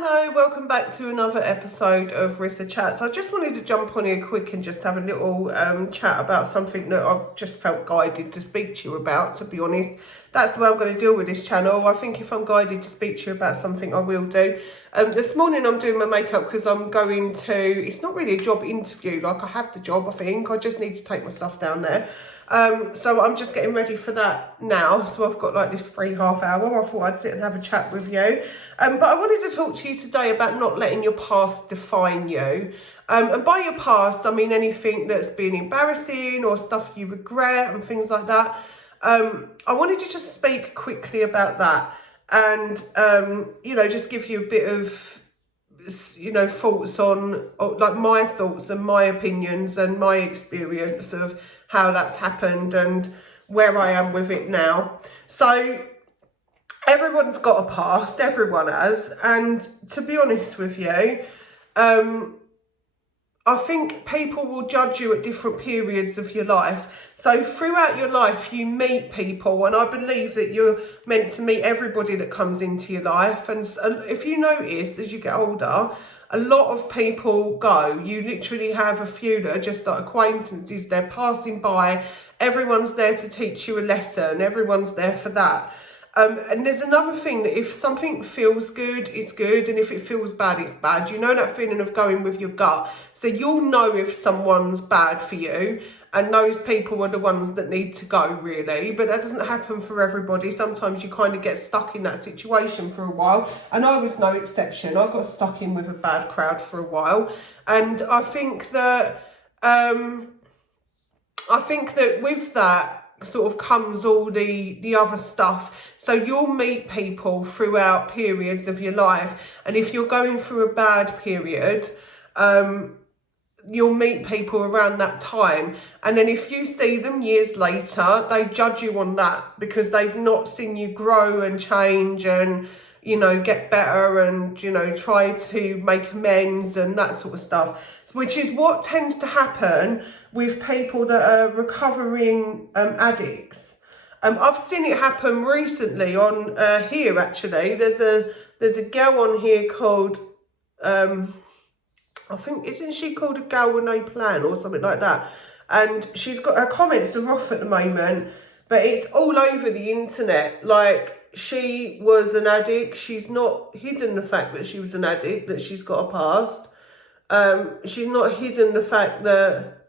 Hello, welcome back to another episode of Chit Chat. So I just wanted to jump on here quick and just have a little chat about something that I've just felt guided to speak to you about, to be honest. That's the way I'm going to deal with this channel. I think if I'm guided to speak to you about something, I will do. This morning I'm doing my makeup because I'm going to, it's not really a job interview, like I have the job, I think. I just need to take my stuff down there. So I'm just getting ready for that now. So I've got like this free half hour. I thought I'd sit and have a chat with you. But I wanted to talk to you today about not letting your past define you. And by your past, I mean anything that's been embarrassing or stuff you regret and things like that. I wanted to just speak quickly about that and, just give you a bit of, thoughts on like my thoughts and my opinions and my experience of how that's happened and where I am with it now. So everyone's got a past, everyone has. And to be honest with you, I think people will judge you at different periods of your life. So throughout your life, you meet people, and I believe that you're meant to meet everybody that comes into your life. And if you notice, as you get older, a lot of people go. You literally have a few that are just like acquaintances. They're passing by. Everyone's there to teach you a lesson. Everyone's there for that. And there's another thing that if something feels good, it's good. And if it feels bad, it's bad. You know that feeling of going with your gut. So you'll know if someone's bad for you. And those people are the ones that need to go, really. But that doesn't happen for everybody. Sometimes you kind of get stuck in that situation for a while. And I was no exception. I got stuck in with a bad crowd for a while. And I think that with that sort of comes all the other stuff. So you'll meet people throughout periods of your life. And if you're going through a bad period, you'll meet people around that time, and then if you see them years later, they judge you on that because they've not seen you grow and change and get better and try to make amends and that sort of stuff, which is what tends to happen with people that are recovering addicts. I've seen it happen recently on here. Actually, there's a girl on here called I think, isn't she called A Gal With No Plan or something like that? And she's got, her comments are off at the moment, but it's all over the internet. Like, she was an addict. She's not hidden the fact that she was an addict, that she's got a past. She's not hidden the fact that,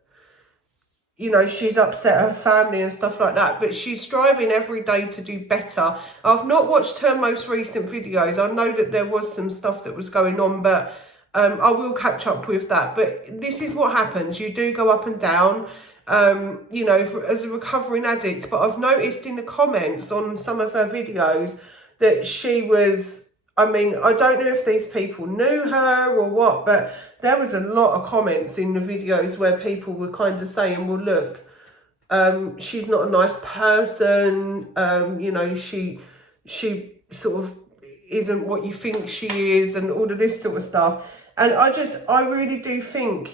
she's upset her family and stuff like that, but she's striving every day to do better. I've not watched her most recent videos. I know that there was some stuff that was going on, but I will catch up with that. But this is what happens. You do go up and down, as a recovering addict. But I've noticed in the comments on some of her videos that she was, I don't know if these people knew her or what, but there was a lot of comments in the videos where people were kind of saying, well, look, she's not a nice person. She sort of isn't what you think she is and all of this sort of stuff. And I really do think,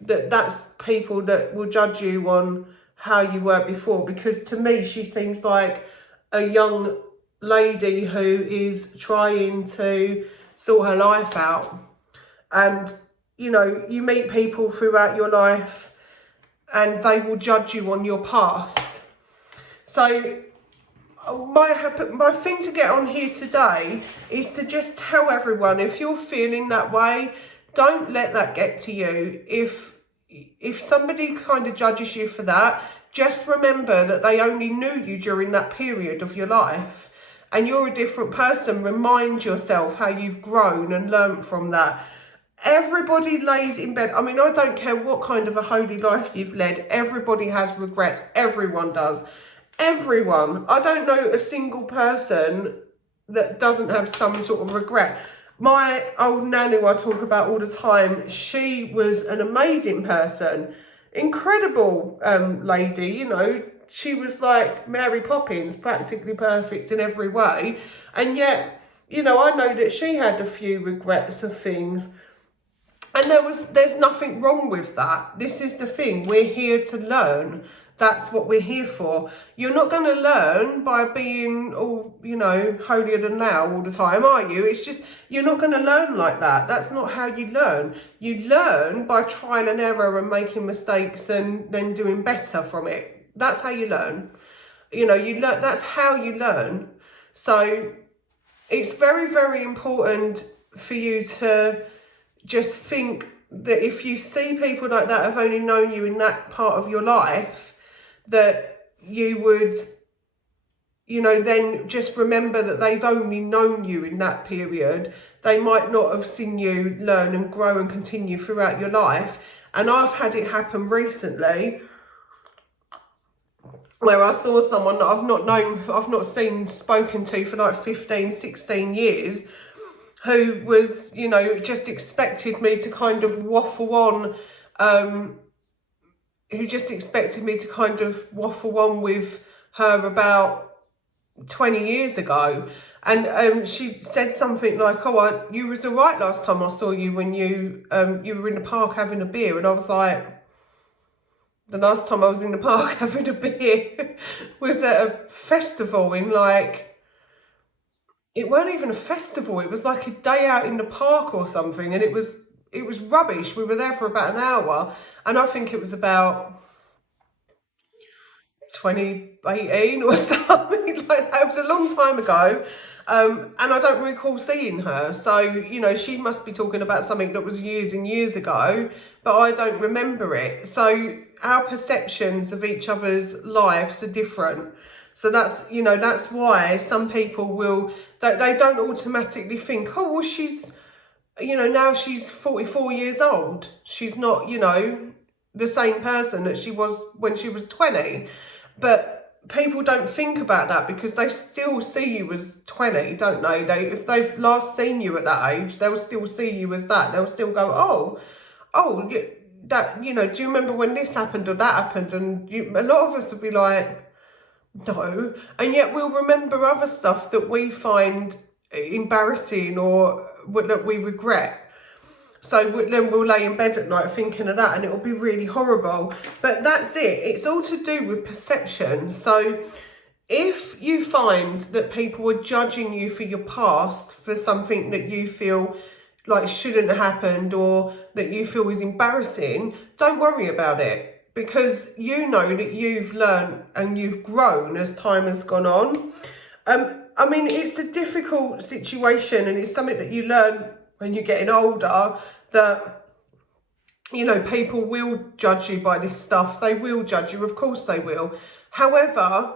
that's people that will judge you on how you were before, because to me, she seems like a young lady who is trying to sort her life out. And, you meet people throughout your life and they will judge you on your past. So my thing to get on here today is to just tell everyone, if you're feeling that way, don't let that get to you. If somebody kind of judges you for that, just remember that they only knew you during that period of your life and you're a different person. Remind yourself how you've grown and learnt from that. Everybody lays in bed. I don't care what kind of a holy life you've led. Everybody has regrets. Everyone does. Everyone. I don't know a single person that doesn't have some sort of regret. My old nan, who I talk about all the time, she was an amazing person. Incredible lady, She was like Mary Poppins, practically perfect in every way. And yet, I know that she had a few regrets of things. And there's nothing wrong with that. This is the thing. We're here to learn. That's what we're here for. You're not going to learn by being all, holier than thou all the time, are you? It's just, you're not going to learn like that. That's not how you learn. You learn by trial and error and making mistakes and then doing better from it. That's how you learn. You learn. That's how you learn. So it's very, very important for you to just think that if you see people like that have only known you in that part of your life, that you would, then just remember that they've only known you in that period. They might not have seen you learn and grow and continue throughout your life. And I've had it happen recently where I saw someone that I've not seen, spoken to for like 15, 16 years, who was, just expected me to kind of waffle on, with her about 20 years ago. And she said something like, "Oh, you was all right last time I saw you when you were in the park having a beer." And I was like, the last time I was in the park having a beer was at a festival in it weren't even a festival. It was like a day out in the park or something. And it was rubbish. We were there for about an hour. And I think it was about 2018 or something like that. It was a long time ago. And I don't recall seeing her. So, she must be talking about something that was years and years ago, but I don't remember it. So our perceptions of each other's lives are different. So that's why some people they don't automatically think, oh, well, she's, now she's 44 years old. She's not, the same person that she was when she was 20. But people don't think about that because they still see you as 20, don't they? If they've last seen you at that age, they'll still see you as that. They'll still go, oh, that, do you remember when this happened or that happened? And a lot of us will be like, no. And yet we'll remember other stuff that we find embarrassing or that we regret. So then we'll lay in bed at night thinking of that and it'll be really horrible. But that's it. It's all to do with perception. So if you find that people are judging you for your past, for something that you feel like shouldn't have happened or that you feel is embarrassing, don't worry about it. Because you know that you've learned and you've grown as time has gone on. It's a difficult situation and it's something that you learn when you're getting older, that, people will judge you by this stuff. They will judge you, of course they will. However,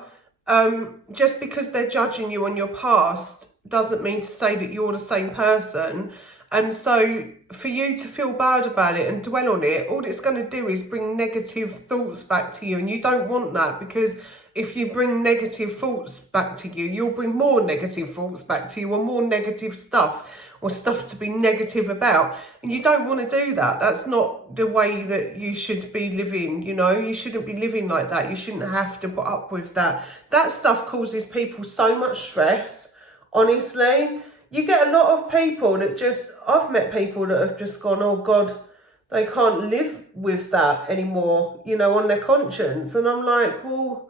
just because they're judging you on your past doesn't mean to say that you're the same person. And so for you to feel bad about it and dwell on it, all it's going to do is bring negative thoughts back to you. And you don't want that, because if you bring negative thoughts back to you, you'll bring more negative thoughts back to you or more negative stuff or stuff to be negative about. And you don't want to do that. That's not the way that you should be living, You shouldn't be living like that. You shouldn't have to put up with that. That stuff causes people so much stress, honestly. You get a lot of people that I've met people that have just gone, oh God, they can't live with that anymore, on their conscience. And I'm like, well,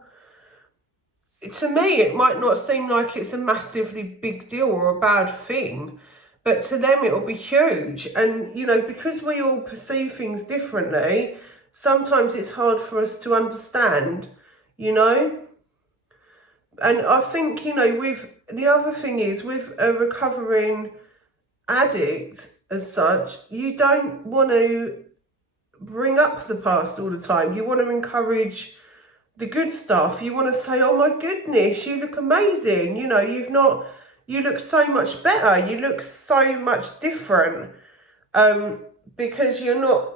to me, it might not seem like it's a massively big deal or a bad thing, but to them it'll be huge. And, because we all perceive things differently, sometimes it's hard for us to understand, And I think, the other thing is, with a recovering addict as such, you don't want to bring up the past all the time. You want to encourage the good stuff. You want to say, oh my goodness, you look amazing. You look so much better. You look so much different. Because you're not,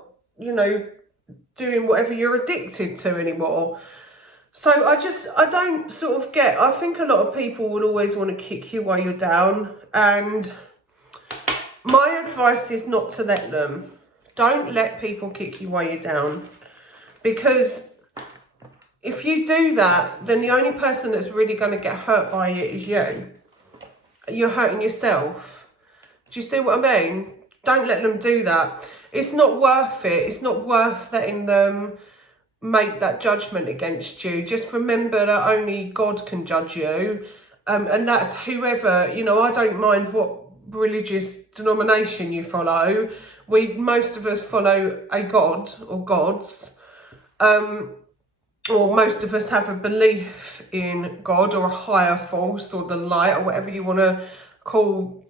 doing whatever you're addicted to anymore. So I don't sort of get, I think a lot of people would always want to kick you while you're down. And my advice is not to let them. Don't let people kick you while you're down. Because if you do that, then the only person that's really going to get hurt by it is you. You're hurting yourself. Do you see what I mean? Don't let them do that. It's not worth it. It's not worth letting them make that judgment against you. Just remember that only God can judge you. And that's whoever, you know, I don't mind what religious denomination you follow. Most of us follow a God or gods. Or most of us have a belief in God or a higher force or the light or whatever you want to call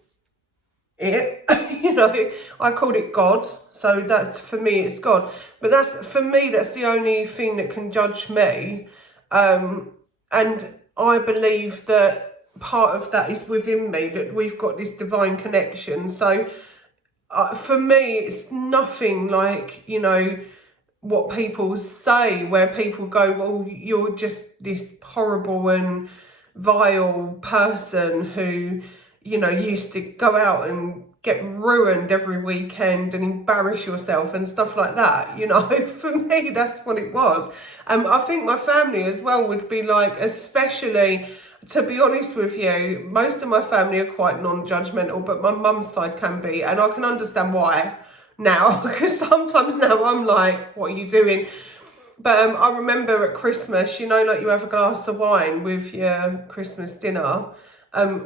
it. You know, I called it God, so that's, for me, it's God. But that's, for me, that's the only thing that can judge me. And I believe that part of that is within me, that we've got this divine connection. So for me, it's nothing like, you know, what people say, where people go, well, you're just this horrible and vile person who, you know, used to go out and get ruined every weekend and embarrass yourself and stuff like that. You know, for me, that's what it was. I think my family as well would be like, especially, to be honest with you, most of my family are quite non-judgmental, but my mum's side can be, and I can understand why now, because sometimes now I'm like, what are you doing? But I remember at Christmas, you know, like you have a glass of wine with your Christmas dinner.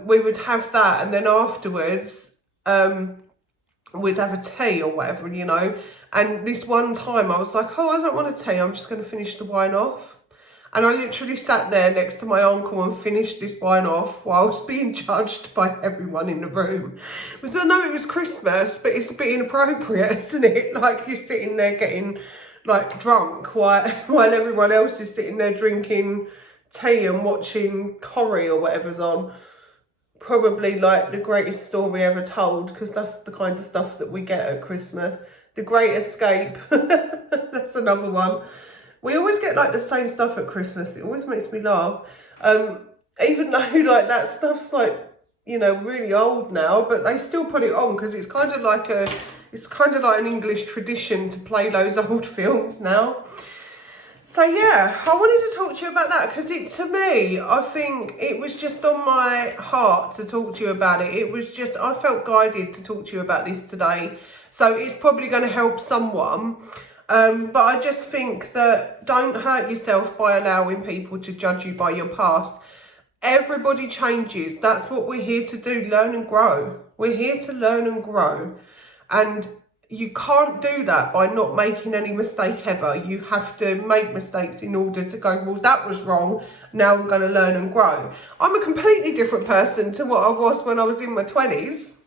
We would have that, and then afterwards we'd have a tea or whatever, you know. And this one time I was like, oh, I don't want a tea, I'm just going to finish the wine off. And I literally sat there next to my uncle and finished this wine off whilst being judged by everyone in the room. Because I know it was Christmas, but it's a bit inappropriate, isn't it? Like, you're sitting there getting, like, drunk while everyone else is sitting there drinking tea and watching Corrie or whatever's on. Probably, like, the greatest story ever told, because that's the kind of stuff that we get at Christmas. The Great Escape. That's another one. We always get like the same stuff at Christmas. It always makes me laugh. Even though like that stuff's like, you know, really old now, but they still put it on because it's kind of like an English tradition to play those old films now. So yeah, I wanted to talk to you about that because to me, I think it was just on my heart to talk to you about it. It was just, I felt guided to talk to you about this today. So it's probably going to help someone. But I just think that don't hurt yourself by allowing people to judge you by your past. Everybody changes. That's what we're here to do, learn and grow. We're here to learn and grow. And you can't do that by not making any mistake ever. You have to make mistakes in order to go, well, that was wrong. Now I'm going to learn and grow. I'm a completely different person to what I was when I was in my 20s.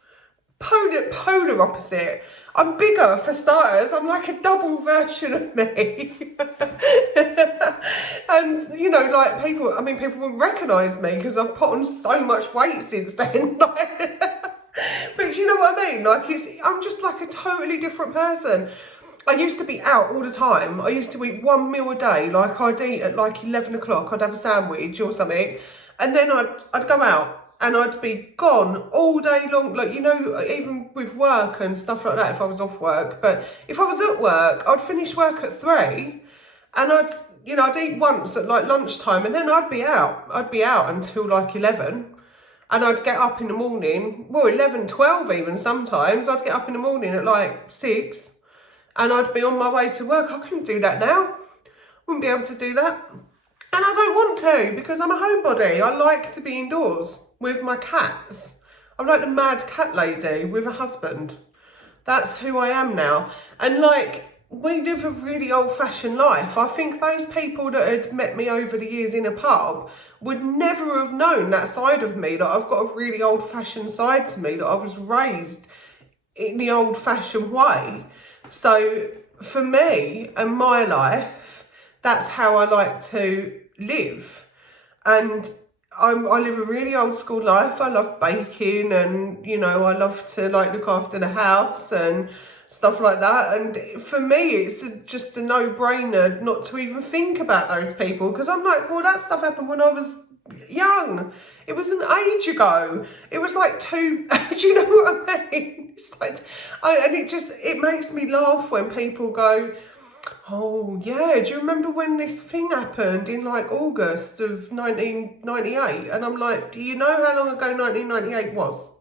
Polar opposite. I'm bigger for starters. I'm like a double version of me. And, you know, like people wouldn't recognise me because I've put on so much weight since then. But you know what I mean? Like, I'm just like a totally different person. I used to be out all the time. I used to eat one meal a day. Like, I'd eat at like 11 o'clock. I'd have a sandwich or something. And then I'd go out. And I'd be gone all day long, like, you know, even with work and stuff like that if I was off work. But if I was at work, I'd finish work at 3 and I'd eat once at like lunchtime and then I'd be out. I'd be out until like 11 and I'd get up in the morning, well, 11, 12 even sometimes. I'd get up in the morning at like 6 and I'd be on my way to work. I couldn't do that now. Wouldn't be able to do that. And I don't want to because I'm a homebody. I like to be indoors with my cats. I'm like the mad cat lady with a husband. That's who I am now. And like, we live a really old-fashioned life. I think those people that had met me over the years in a pub would never have known that side of me, that I've got a really old-fashioned side to me, that I was raised in the old-fashioned way. So for me and my life, that's how I like to live. And I live a really old school life. I love baking and, you know, I love to like look after the house and stuff like that. And for me, it's just a no-brainer not to even think about those people because I'm like, well, that stuff happened when I was young. It was an age ago. It was like do you know what I mean? It's like, it makes me laugh when people go, oh yeah, do you remember when this thing happened in like August of 1998? And I'm like, do you know how long ago 1998 was?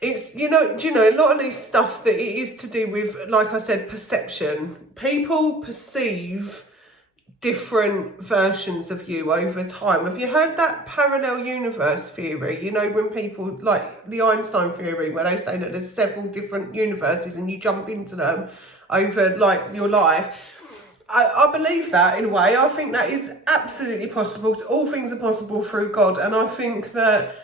it's, do you know, a lot of this stuff that it is to do with, like I said, perception. People perceive different versions of you over time. Have you heard that parallel universe theory? You know, when people, like the Einstein theory, where they say that there's several different universes and you jump into them over like your life. I believe that in a way. I think that is absolutely possible. All things are possible through God. And I think that,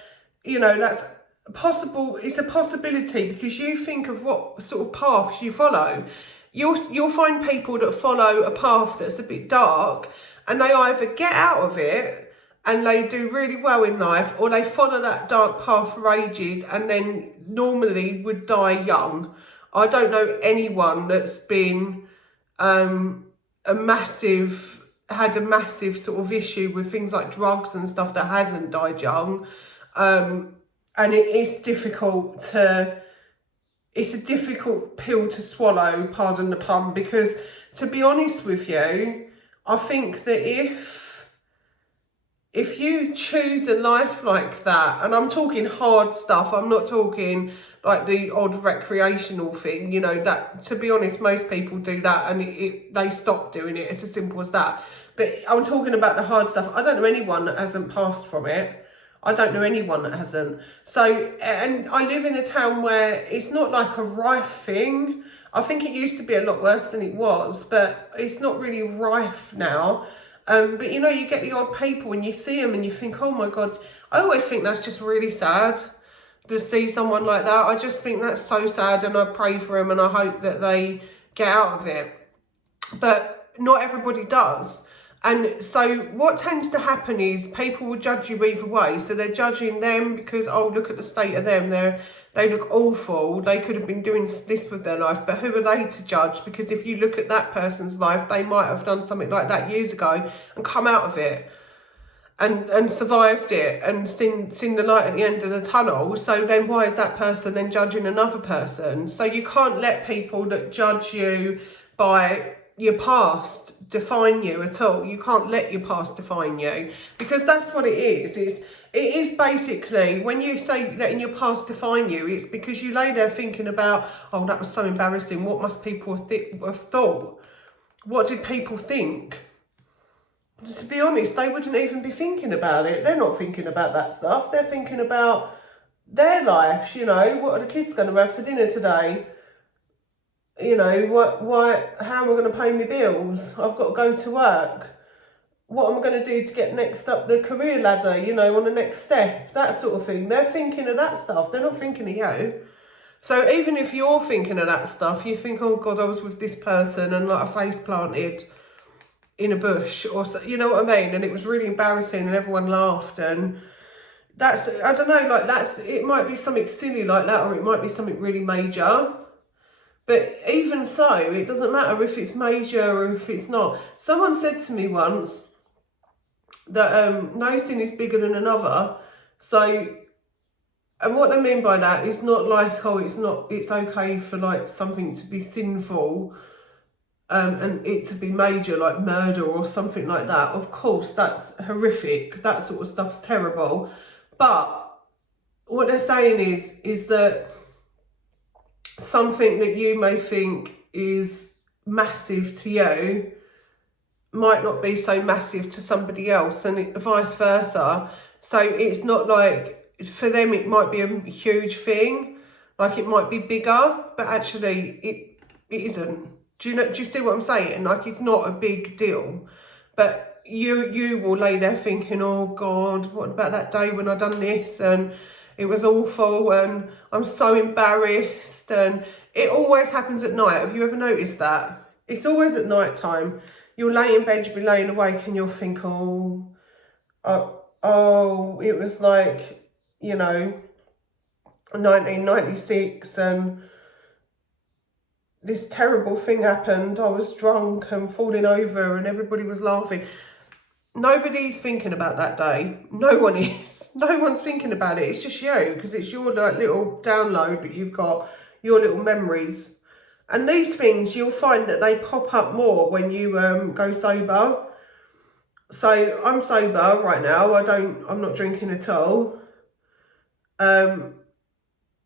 you know, that's possible. It's a possibility because you think of what sort of paths you follow. You'll find people that follow a path that's a bit dark and they either get out of it and they do really well in life, or they follow that dark path for ages and then normally would die young. I don't know anyone that's been had a massive sort of issue with things like drugs and stuff that hasn't died young. And it's a difficult pill to swallow, pardon the pun, because to be honest with you, I think that if you choose a life like that, and I'm talking hard stuff, I'm not talking like the odd recreational thing, you know, that, to be honest, most people do that and they stop doing it. It's as simple as that. But I'm talking about the hard stuff. I don't know anyone that hasn't passed from it. I don't know anyone that hasn't. So, and I live in a town where it's not like a rife thing. I think it used to be a lot worse than it was, but it's not really rife now. But you know, you get the odd people and you see them and you think, oh my God, I always think that's just really sad to see someone like that. I just think that's so sad, and I pray for them and I hope that they get out of it. But not everybody does. And so what tends to happen is people will judge you either way. So they're judging them because, oh, look at the state of them. They look awful. They could have been doing this with their life. But who are they to judge? Because if you look at that person's life, they might have done something like that years ago and come out of it and survived it and seen the light at the end of the tunnel. So then why is that person then judging another person? So you can't let people that judge you by your past define you at all. You can't let your past define you, because that's what it is. It is basically, when you say letting your past define you, it's because you lay there thinking about, oh, that was so embarrassing. What must people have thought? What did people think? To be honest, they wouldn't even be thinking about it. They're not thinking about that stuff. They're thinking about their lives, you know. What are the kids going to have for dinner today? You know, how am I going to pay my bills? I've got to go to work. What am I going to do to get next up the career ladder, you know, on the next step? That sort of thing. They're thinking of that stuff. They're not thinking of you. So even if you're thinking of that stuff, you think, oh God, I was with this person and like a face planted in a bush, or so, you know what I mean? And it was really embarrassing and everyone laughed, and that's, I don't know, like it might be something silly like that, or it might be something really major. But even so, it doesn't matter if it's major or if it's not. Someone said to me once that no sin is bigger than another. So, and what they mean by that is not like, oh, it's okay for like something to be sinful and it to be major, like murder or something like that. Of course, that's horrific. That sort of stuff's terrible. But what they're saying is that something that you may think is massive to you might not be so massive to somebody else, and vice versa. So it's not like, for them it might be a huge thing, like it might be bigger, but actually it isn't. Do you see what I'm saying? Like, it's not a big deal, but you will lay there thinking, oh God, what about that day when I done this and it was awful and I'm so embarrassed. And it always happens at night. Have you ever noticed that? It's always at night time. You'll lay in bed, you'll be laying awake and you'll think, oh, it was like, you know, 1996 and this terrible thing happened. I was drunk and falling over and everybody was laughing. Nobody's thinking about that day. No one is. No one's thinking about it. It's just you, because it's your like little download that you've got, your little memories. And these things, you'll find that they pop up more when you go sober. So I'm sober right now. I'm not drinking at all.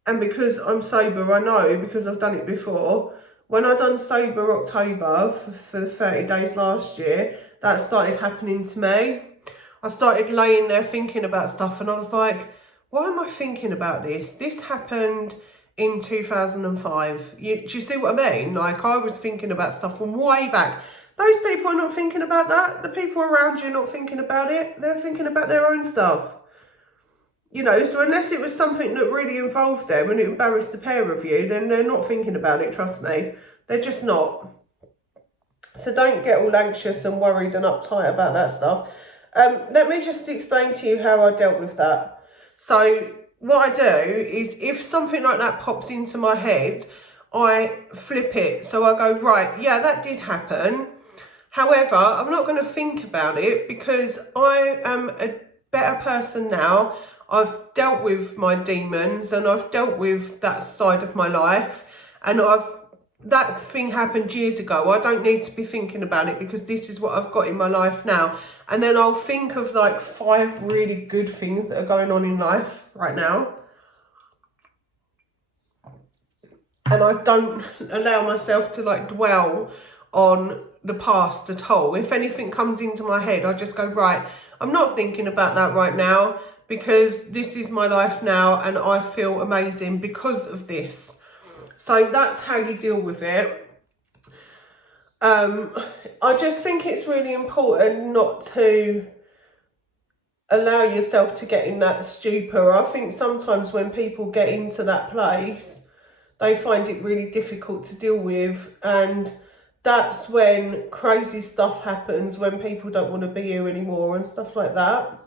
and because I'm sober, I know, because I've done it before, when I done Sober October for the 30 days last year, that started happening to me. I started laying there thinking about stuff, and I was like, why am I thinking about this? This happened in 2005. Do you see what I mean? Like, I was thinking about stuff from way back. Those people are not thinking about that. The people around you are not thinking about it. They're thinking about their own stuff. You know, so unless it was something that really involved them and it embarrassed the pair of you, then they're not thinking about it, trust me. They're just not. So don't get all anxious and worried and uptight about that stuff. Let me just explain to you how I dealt with that. So what I do is, if something like that pops into my head, I flip it. So I go, right, yeah, that did happen. However, I'm not going to think about it because I am a better person now. I've dealt with my demons and I've dealt with that side of my life, and that thing happened years ago. I don't need to be thinking about it because this is what I've got in my life now. And then I'll think of like 5 really good things that are going on in life right now. And I don't allow myself to like dwell on the past at all. If anything comes into my head, I just go, right, I'm not thinking about that right now because this is my life now and I feel amazing because of this. So that's how you deal with it. I just think it's really important not to allow yourself to get in that stupor. I think sometimes when people get into that place, they find it really difficult to deal with, and that's when crazy stuff happens, when people don't want to be here anymore and stuff like that.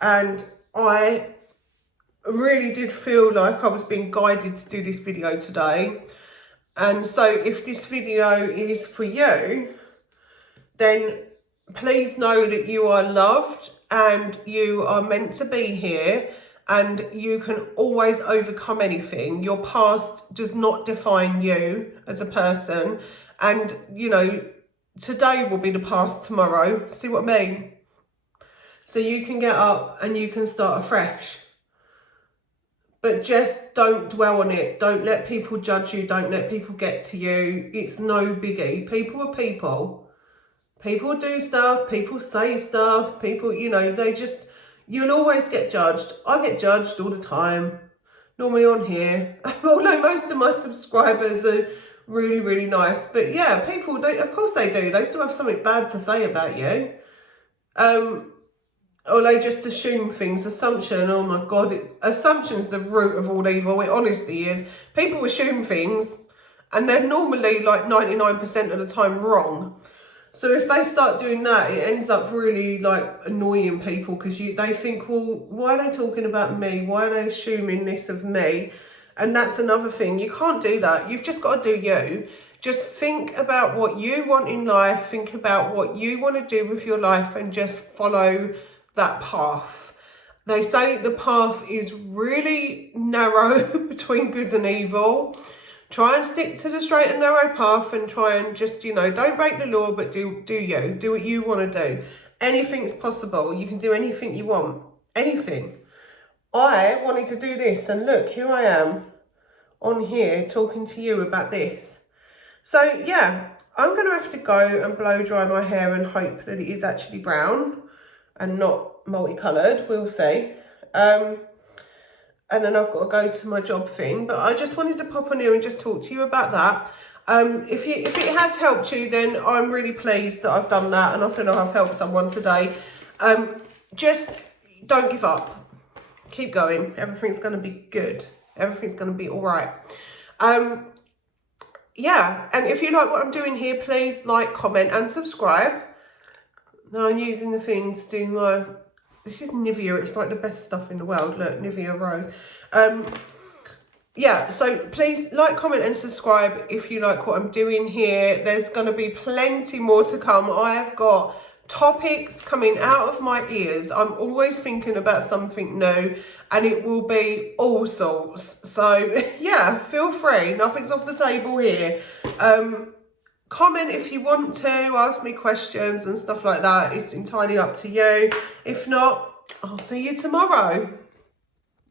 And I really did feel like I was being guided to do this video today. And so if this video is for you, then please know that you are loved and you are meant to be here, and you can always overcome anything. Your past does not define you as a person. And, you know, today will be the past tomorrow. See what I mean? So you can get up and you can start afresh. But just don't dwell on it. Don't let people judge you. Don't let people get to you. It's no biggie. People are people. People do stuff. People say stuff. People, you know, you'll always get judged. I get judged all the time. Normally on here. Although most of my subscribers are really, really nice. But yeah, people, of course they do. They still have something bad to say about you. Or they just assume things. Assumption, oh my God. Assumption's the root of all evil. It honestly is. People assume things and they're normally like 99% of the time wrong. So if they start doing that, it ends up really like annoying people because they think, well, why are they talking about me? Why are they assuming this of me? And that's another thing. You can't do that. You've just got to do you. Just think about what you want in life. Think about what you want to do with your life and just follow that path. They say the path is really narrow between good and evil. Try and stick to the straight and narrow path and try and just, you know, don't break the law, but do you. Do what you want to do. Anything's possible. You can do anything you want. Anything. I wanted to do this, and look, here I am on here talking to you about this. So yeah, I'm going to have to go and blow dry my hair and hope that it is actually brown and not multicoloured. We'll see. And then I've got to go to my job thing. But I just wanted to pop on here and just talk to you about that. If it has helped you, then I'm really pleased that I've done that, and I feel I've helped someone today. Just don't give up. Keep going. Everything's going to be good. Everything's going to be all right. Yeah, and if you like what I'm doing here, please like, comment and subscribe. Now I'm using the thing to do my... This is Nivea. It's like the best stuff in the world. Look, Nivea Rose. Yeah, so please like, comment and subscribe if you like what I'm doing here. There's going to be plenty more to come. I have got topics coming out of my ears. I'm always thinking about something new, and it will be all sorts. So yeah, feel free. Nothing's off the table here. Comment if you want to, ask me questions and stuff like that. It's entirely up to you. If not, I'll see you tomorrow.